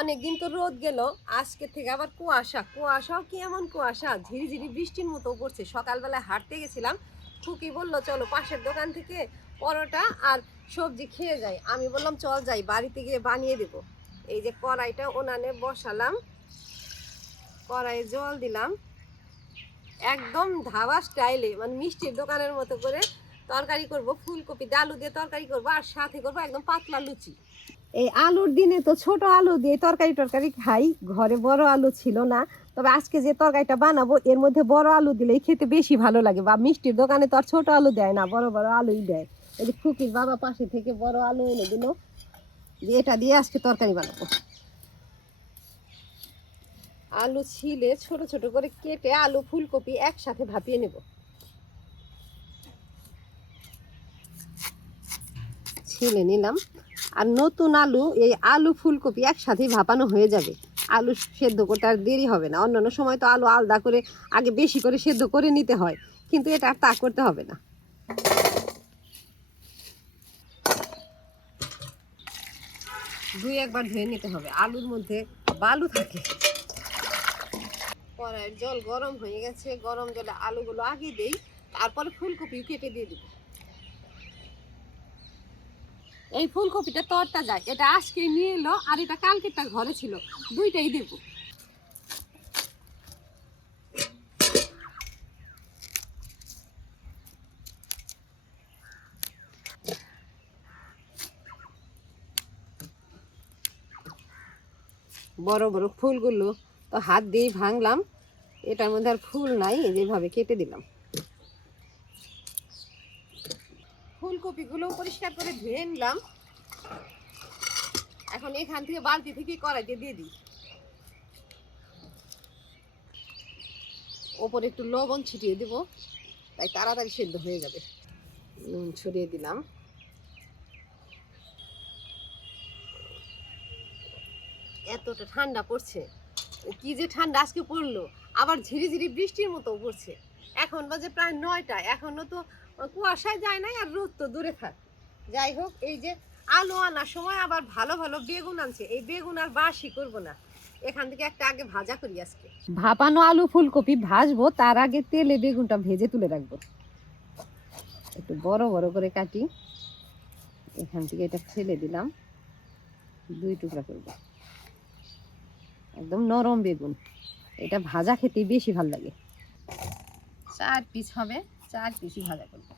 অনেকদিন তো রোদ গেল, আজকে থেকে আবার কুয়াশা। কুয়াশাও কি এমন কুয়াশা, ঝিরিঝিরি বৃষ্টির মতো পড়ছে। সকালবেলায় হাঁটতে গেছিলাম, খুকি বললো চলো পাশের দোকান থেকে পরোটা আর সবজি খেয়ে যাই। আমি বললাম চল যাই, বাড়িতে গিয়ে বানিয়ে দেবো। এই যে কড়াইটা উনানে বসালাম, কড়াইয়ে জল দিলাম, একদম ধাবা স্টাইলে, মানে মিষ্টির দোকানের মতো করে তরকারি করব। ফুলকপি দিয়ে আলু দিয়ে তরকারি করব, আর সাথে করব একদম পাতলা লুচি। এই আলুর দিনে তো ছোট আলু দিয়ে তরকারি টরকারি খাই, ঘরে বড় আলু ছিল না। তবে আজকে যে তরকারিটা বানাবো এর মধ্যে বড় আলু দিলেই খেতে বেশি ভালো লাগে। বা মিষ্টির দোকানে তো আর ছোট আলু দেয় না, বড় বড় আলুই দেয়। এই যে খুকির বাবা পাশে থেকে বড় আলু এনে দিল, যে এটা দিয়ে আজকে তরকারি বানাবো। আলু ছিলে ছোট ছোট করে কেটে আলু ফুলকপি একসাথে ভাপিয়ে নেব। ছিলে নিলাম। আর নতুন আলু, এই আলু ফুলকপি একসাথেই ভাপানো হয়ে যাবে। আলু সেদ্ধ করতে আর দেরি হবে না। অন্যান্য সময় তো আলু আলাদা করে আগে বেশি করে সেদ্ধ করে নিতে হয়, কিন্তু এটা আর তা করতে হবে না। দুই একবার ধুয়ে নিতে হবে, আলুর মধ্যে বালু থাকে। কড়াইয়ের জল গরম হয়ে গেছে, গরম জলে আলুগুলো আগে দেই, তারপরে ফুলকপি কেটে দিয়ে দিব। এই ফুলকপিটা তরটা যায়, এটা আজকে নিয়ে এলো আর এটা কালকেরটা ঘরে ছিল, দুইটাই দেব। বড় বড় ফুলগুলো তো হাত দিয়েই ভাঙলাম, এটার মধ্যে আর ফুল নাই, যেভাবে কেটে দিলাম। ফুলকপিগুলো পরিষ্কার করে ধুয়ে নিলাম। এখন এখান থেকে বালতি থেকে কড়াইতে দিয়ে দিই। ওপরে একটু লবণ ছিটিয়ে দেবো, তাই তাড়াতাড়ি সেদ্ধ হয়ে যাবে। নুন ছড়িয়ে দিলাম। এতটা ঠান্ডা পড়ছে, কি যে ঠান্ডা আজকে পড়লো, আবার ঝিরিঝিরি বৃষ্টির মতো পড়ছে। এখন বাজে প্রায় 9টা, এখনো তো কুয়াশায় যায় নাই, আর রোদ তো দূরে থাক। যাই হোক, এই যে আলু আনার সময় আবার ভালো ভালো বেগুন আনছে, এই বেগুন আর বাসি করবো না, এখান থেকে একটা আগে ভাজা করি আজকে। ভাপানো আলু ফুলকপি ভাজবো, তার আগে তেলে বেগুনটা ভেজে তুলে রাখবো। একটু বড় বড় করে কাটি, এখান থেকে এটা ফেলে দিলাম, দুই টুকরা করবো। একদম নরম বেগুন, এটা ভাজা খেতে বেশি ভালো লাগে। 4 পিস হবে, 4 পিসই ভাজা করবো।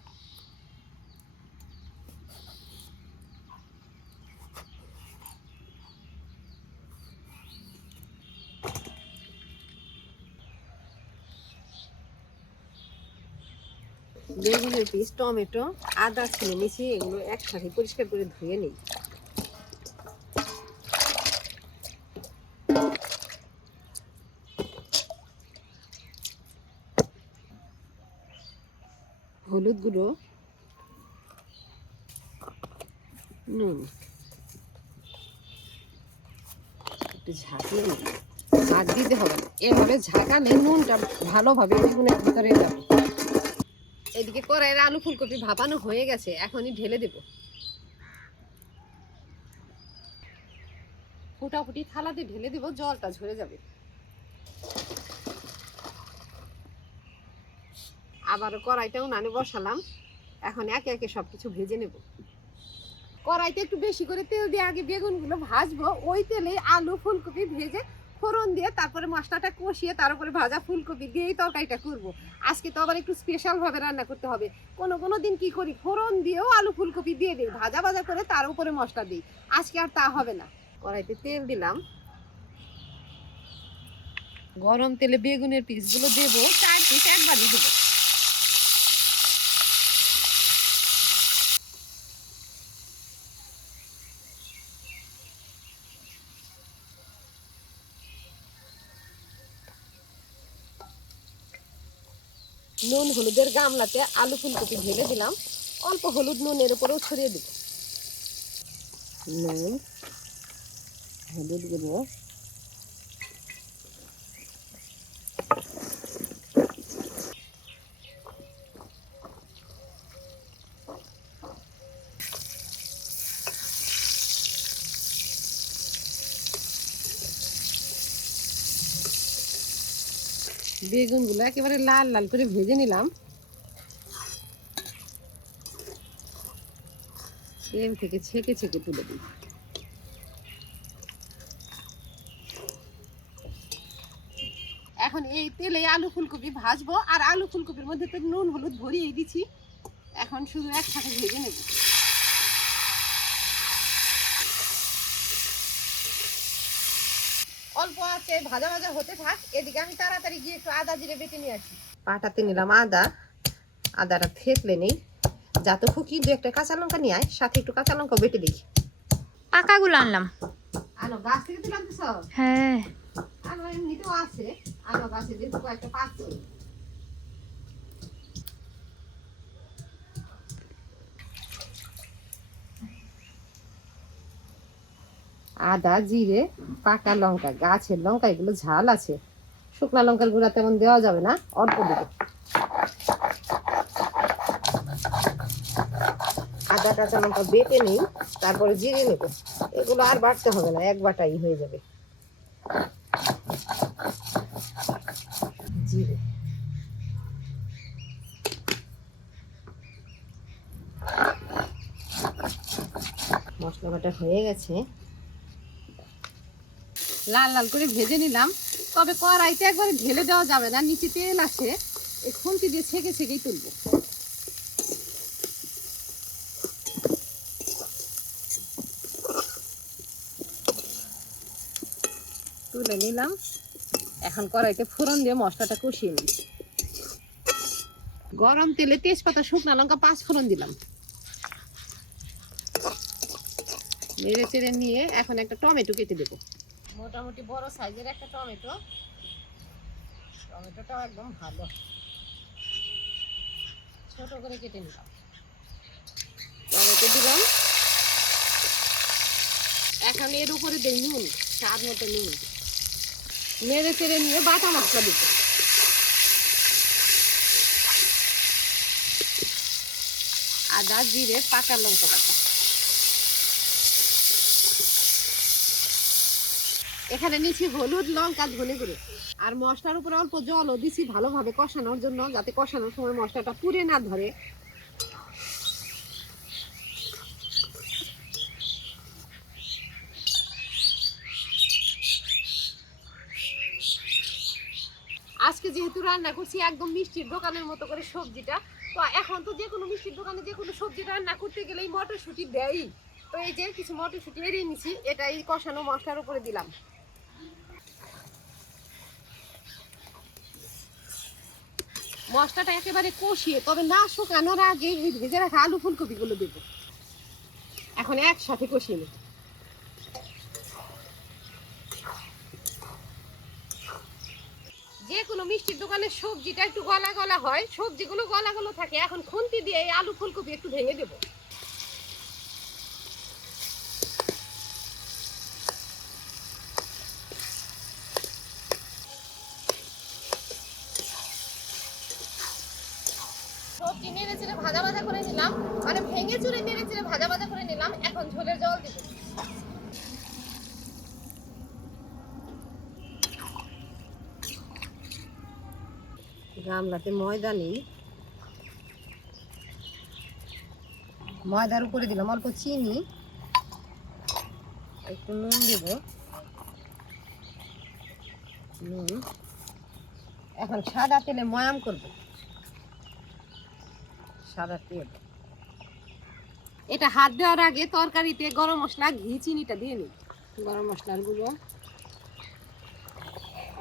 বেগুনের পিস, টমেটো, আদা ছিলে নিয়েছি, এগুলো একসাথে পরিষ্কার করে ধুয়ে নিই। হলুদ গুঁড়ো, নুন, একটু ঝাঁকিয়ে নিই। হাত দিতে হবে না, এভাবে ঝাঁকালে নুনটা ভালোভাবে বেগুনের ভিতরে যাবে। এদিকে কড়াইয়ের আলু ফুলকপি ভাপানো হয়ে গেছে, এখনই ঢেলে দেব। ফুটাফুটি থালাতে ঢেলে দেব, জলটা ঝরে যাবে। আবারও কড়াইটা উনানে বসালাম, এখন একে একে সবকিছু ভেজে নেব। কড়াইতে একটু বেশি করে তেল দিয়ে আগে বেগুনগুলো ভাজবো, ওই তেলে আলু ফুলকপি ভেজে ফোড়ন দিয়ে তারপরে মশলাটা কষিয়ে তার উপরে ভাজা ফুলকপি দিয়েই তরকারিটা করবো। আজকে তো আবার একটু স্পেশাল ভাবে রান্না করতে হবে। কোনো দিন কি করি, ফোড়ন দিয়েও আলু ফুলকপি দিয়ে দিই, ভাজা ভাজা করে তার উপরে মশলা দিই। আজকে আর তা হবে না। কড়াইতে তেল দিলাম, গরম তেলে বেগুনের পিসগুলো দেবো, 4 পিস একবারই দেবো। নুন হলুদের গামলাতে আলু ফুলকপি ঢেলে দিলাম, অল্প হলুদ নুনের উপরেও ছড়িয়ে দেব। নুন, হলুদ গুঁড়ো, বেগুনগুলো একেবারে লাল লাল করে ভেজে নিলাম। তেল থেকে ছেঁকে ছেঁকে তুলে দিই। এখন এই তেলে আলু ফুলকপি ভাজবো, আর আলু ফুলকপির মধ্যে তো নুন হলুদ ভরিয়ে দিচ্ছি, এখন শুধু একসাথে ভেজে নেব। অল্প আছে ভাজা ভাজা হতে থাক, এদিকে আমি তাড়াতাড়ি গিয়ে একটু আদা জিরে বেটে নিয়ে আসি। পাটাতে নিলাম আদা, আদাটা থেতলে নেই, যাতে ফুকি দু একটা কাঁচা লঙ্কা নিয়ে আয়, সাথে একটু কাঁচা লঙ্কা বেটে দিই। পাকাগুলো আনলাম। আনো গাছ থেকে তুলে আনতেছ? হ্যাঁ। আনো এমনিতেও আছে, আনো গাছে যেহেতু কয়েকটা পাচ্ছে। আদা জিরে পাকা লঙ্কা, গাছের লঙ্কা, এগুলো ঝাল আছে, শুকনা লঙ্কার গুঁড়া তেমন দেওয়া যাবে না, অল্প দেবো। আদা কাঁচা লঙ্কা বেটে নিই, তারপরে জিরে নেব। এগুলো আর বাটতে হবে না, এক বাটাই হয়ে যাবে। জিরে, মশলা বাটা হয়ে গেছে, লাল লাল করে ভেজে নিলাম। তবে কড়াইতে একবারে ঢেলে দেওয়া যাবে না, নিচে তেল আছে, এই খুন্তি দিয়ে ছেঁকে ছেঁকেই তুলবো। তুলে নিলাম, এখন কড়াইতে ফোড়ন দিয়ে মশলাটা কষিয়ে নিই। গরম তেলে তেজপাতা শুকনা লঙ্কা 5 ফোড়ন দিলাম, নেড়ে চেড়ে নিয়ে এখন একটা টমেটো কেটে দেবো। মোটামুটি বড় সাইজের একটা টমেটো, টমেটোটাও একদম ভালো, ছোট করে কেটে নিলাম। টমেটো দিলাম, এখন এর উপরে দেই নুন, স্বাদ মতো নুন, নেড়ে চেড়ে নিয়ে বাটা মশলা দিব। আদা জিরে পাকা লঙ্কা বাটা, এখানে নিচ্ছি হলুদ লঙ্কা ধনে গুঁড়ো, আর মশলার উপরে অল্প জলও দিছি ভালোভাবে কষানোর জন্য, যাতে কষানোর সময় মশলাটা পুড়ে না ধরে। আজকে যেহেতু রান্না করছি একদম মিষ্টির দোকানের মতো করে সবজিটা, তো এখন তো যে কোনো মিষ্টির দোকানে যে কোনো সবজি রান্না করতে গেলেই মটরশুঁটি দেয়। তো এই যে কিছু মটরশুঁটি এড়িয়ে নিছি, এটা এই কষানো মশলার উপরে দিলাম। মশলাটা একেবারে কষিয়ে, তবে না শুকানোর আগে এই ভেজে রাখা আলু ফুলকপিগুলো দেবো, এখন একসাথে কষিয়ে নেব। যে কোনো মিষ্টির দোকানের সবজিটা একটু গলা গলা হয়, সবজিগুলো গলা গলা থাকে, এখন খুন্তি দিয়ে এই আলু ফুলকপি একটু ভেঙে দেবো। সবজি নেড়ে চেড়ে ভাজা ভাজা করে নিলাম, মানে ভেঙে চুরে নেড়ে চেড়ে ভাজা ভাজা করে নিলাম। এখন ঝোলের জল দিব। গামলাতে ময়দা নেই, ময়দার উপরে দিলাম অল্প চিনি, একটু নুন দেব, নুন। এখন সাদা তেলে ময়াম করব, সাদা তেল। এটা হাত দেওয়ার আগে তরকারিতে গরম মশলা ঘি চিনিটা দিয়ে নিই। গরম মশলার গুঁড়ো,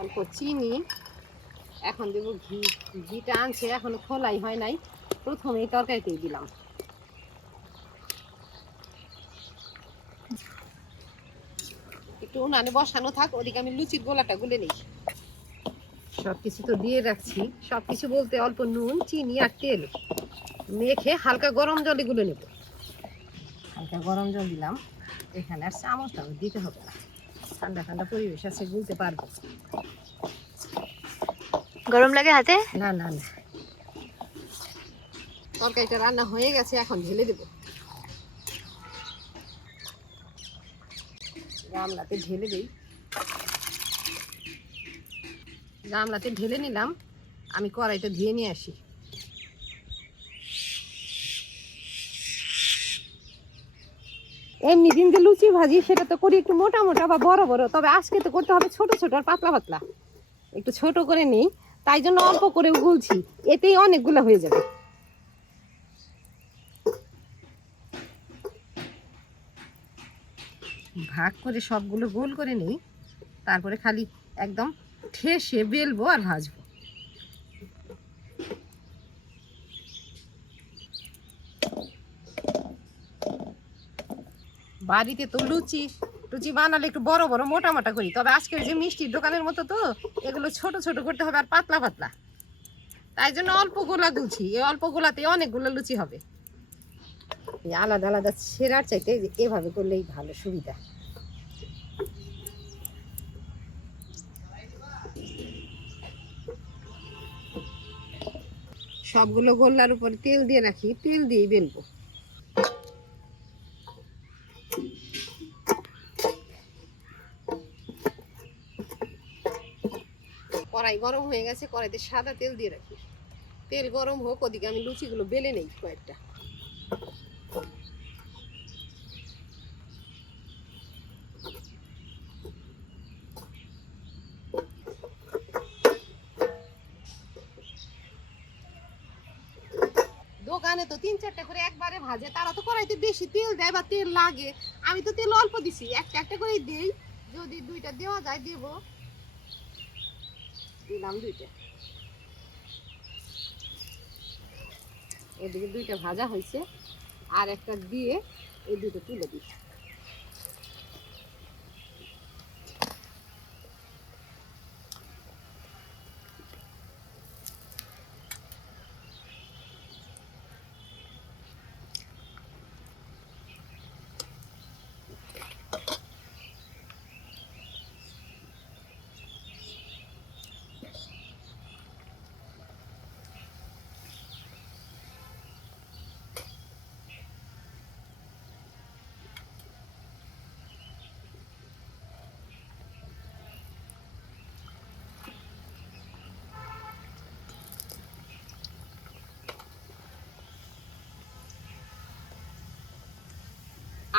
অল্প চিনি, এখন দেবো ঘি। ঘিটা আনছে এখনো খোলাই হয় নাই, প্রথমেই তরকারিতেই দিলাম। একটু উনানে বসানো থাক, ওদিকে আমি লুচির গোলাটা গুলে নিই। সবকিছু তো দিয়ে রাখছি, সবকিছু বলতে অল্প নুন চিনি আর তেল মেখে হালকা গরম জলে গুলে নেব। হালকা গরম জল দিলাম, এখানে আর চামচটা দিতে হবে না, ঠান্ডা ঠান্ডা পরিবেশ আছে, গুলতে পারবো। গরম লাগে হাতে? না না না, তরকারিটা রান্না হয়ে গেছে, এখন ঢেলে দেব। গামলাতে ঢেলে দেই। গামলাতে ঢেলে নিলাম, আমি কড়াইটা ধুয়ে নিয়ে আসি। এমনি দিন যে লুচি ভাজি সেটা তো করি একটু মোটা মোটা বা বড় বড়, তবে আজকে তো করতে হবে ছোট ছোট আর পাতলা পাতলা, একটু ছোট করে নিই, তাই জন্য অল্প করে গুলছি, এতেই অনেকগুলো হয়ে যাবে। ভাগ করে সবগুলো গোল করে নিই, তারপরে খালি একদম ঠেসে বেলবো আর ভাজবো। বাড়িতে তো লুচি টুচি বানালে একটু বড় বড় মোটা মোটা করি, তবে আজকের যে মিষ্টির দোকানের মতো তো এগুলো ছোট ছোট করতে হবে আর পাতলা পাতলা, তাই জন্য অল্প গোলা গুলছি, এই অল্প গোলাতে অনেকগুলো লুচি হবে। এই আলাদা আলাদা ছেঁড়ার চাইতে এভাবে করলেই ভালো সুবিধা। সবগুলো গোল্লার উপরে তেল দিয়ে রাখি, তেল দিয়েই বেলবো। কড়াই গরম হয়ে গেছে, কড়াইতে সাদা তেল দিয়ে রাখি, তেল গরম হোক, ওদিকে আমি লুচিগুলো বেলে নেই কয়েকটা। দোকানে তো 3-4টা করে একবারে ভাজে, তারা তো কড়াইতে বেশি তেল দেয় বা তেল লাগে, আমি তো তেল অল্প দিছি, একটা একটা করেই দেই, যদি 2টা দেওয়া যায় দেব, দিলাম 2টা। এদিকে 2টা ভাজা হয়েছে, আর একটা দিয়ে এই 2টো তুলে দিই।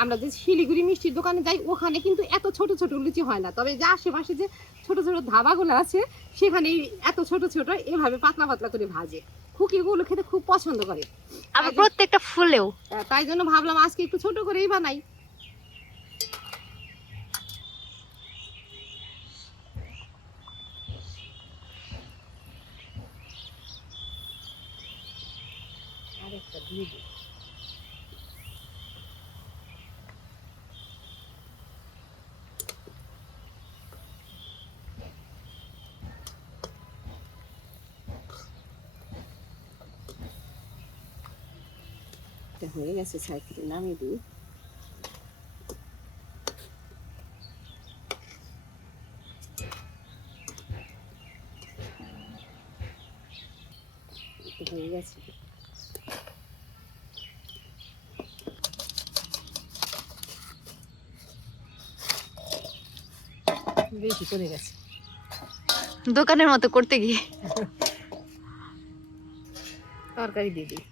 আমরা যে শিলিগুড়ি মিষ্টির দোকানে যাই ওখানে কিন্তু এত ছোট ছোট লুচি হয় না, তবে যে আশেপাশে যে ছোট ছোট ধাবাগুলো আছে সেখানে এত ছোট ছোট এভাবে পাতলা পাতলা করে ভাজে, খুকিগুলো খেতে খুব পছন্দ করে, আবার প্রত্যেকটা ফুলেও। তাই জন্য ভাবলাম আজকে একটু ছোট করেই বানাই। আরেকটা দিয়ে দিই। হয়ে গেছে, সাইড থেকে নামিয়ে দিই। হয়ে গেছে, বেশি করে গেছে দোকানের মতো করতে গিয়ে। তরকারি দিয়ে দিই।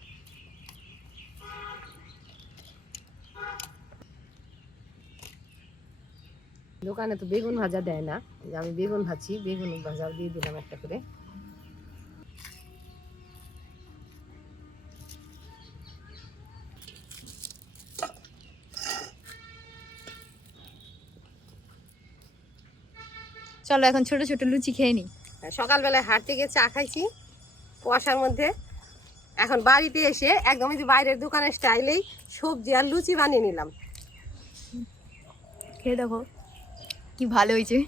দোকানে তো বেগুন ভাজা দেয় না, আমি বেগুন ভাজি, বেগুন ভাজাও দিয়ে দিলাম একটা করে। চলো এখন ছোট ছোট লুচি খেয়ে নি। সকালবেলায় হাট থেকে চা খাইছি কুয়াশার মধ্যে, এখন বাড়িতে এসে একদম যে বাইরের দোকানের স্টাইলেই সবজি আর লুচি বানিয়ে নিলাম। খেয়ে দেখো কি ভালো হয়েছে।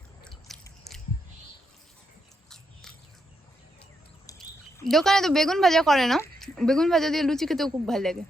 দোকানে তো বেগুন ভাজা করে না, বেগুন ভাজা দিয়ে লুচি খেতেও খুব ভালো লাগে।